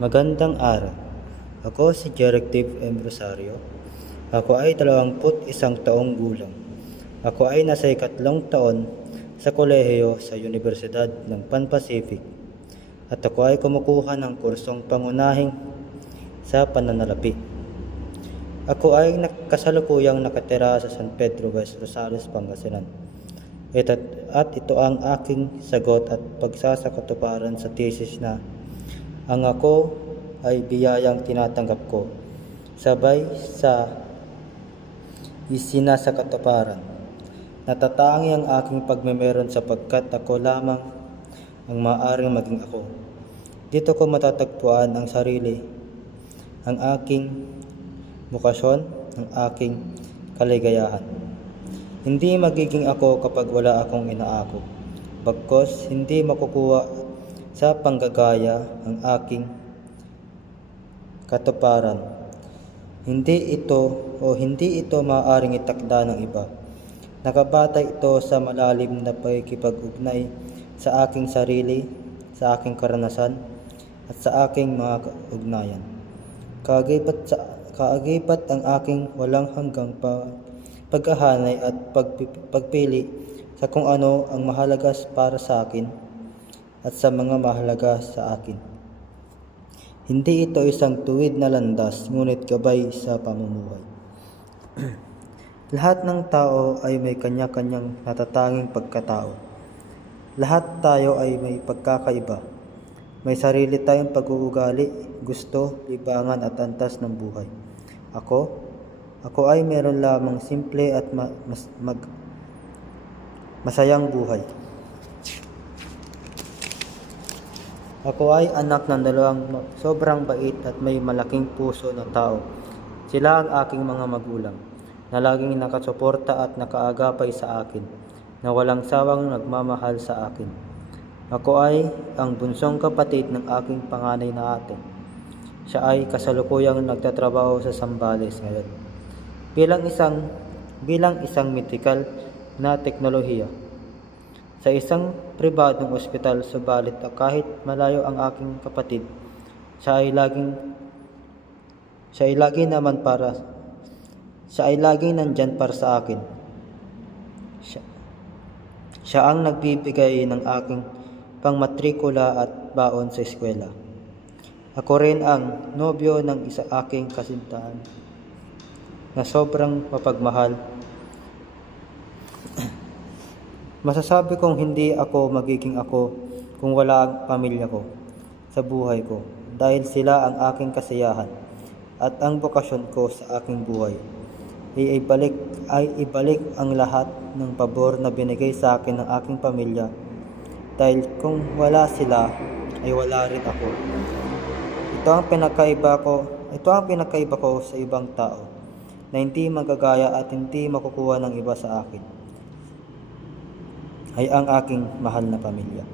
Magandang araw. Ako si Directive M. Rosario. Ako ay 21 taong gulang. Ako ay nasa ikatlong taon sa kolehiyo sa Universidad ng Pan Pacific at ako ay kumukuha ng kursong pangunahing sa pananalapi. Ako ay kasalukuyang nakatira sa San Pedro West Rosales, Pangasinan. At ito ang aking sagot at pagsasakatuparan sa thesis na ang ako ay biyayang tinatanggap ko, sabay sa isinasakatuparan. Natatangi ang aking pagmemeron sapagkat ako lamang ang maaaring maging ako. Dito ko matatagpuan ang sarili, ang aking bukasyon, ang aking kaligayahan. Hindi magiging ako kapag wala akong inaako. Bagkus hindi makukuha sa panggagaya ang aking katuparan. Hindi ito maaaring itakda ng iba. Nakabatay ito sa malalim na pakikipag-ugnay sa aking sarili, sa aking karanasan, at sa aking mga ugnayan. Kaagibat ang aking walang hanggang paghahanay at pagpili sa kung ano ang mahalaga para sa akin at sa mga mahalaga sa akin. Hindi ito isang tuwid na landas, ngunit gabay sa pamumuhay. Lahat ng tao ay may kanya-kanyang natatanging pagkatao. Lahat tayo ay may pagkakaiba. May sarili tayong pag-uugali, gusto, libangan at antas ng buhay. Ako ay meron lamang simple at masayang buhay. Ako ay anak ng dalawang sobrang bait at may malaking puso ng tao. Sila ang aking mga magulang, na laging nakasuporta at nakaagapay sa akin, na walang sawang nagmamahal sa akin. Ako ay ang bunsong kapatid ng aking panganay na ate. Siya ay kasalukuyang nagtatrabaho sa Zambales ngayon. Bilang isang medikal na teknolohiya sa isang pribadong ospital, subalit kahit malayo ang aking kapatid, siya ay laging nandyan para sa akin. Siya ang nagbibigay ng aking pangmatrikula at baon sa eskwela. Ako rin ang nobyo ng aking kasintahan na sobrang mapagmahal. Masasabi kong hindi ako magiging ako kung wala ang pamilya ko sa buhay ko, dahil sila ang aking kasiyahan at ang bokasyon ko sa aking buhay. Ibalik ang lahat ng pabor na binigay sa akin ng aking pamilya, dahil kung wala sila ay wala rin ako. Ito ang pinakaiba ko sa ibang tao na hindi magagaya at hindi makukuha ng iba sa akin, ay ang aking mahal na pamilya.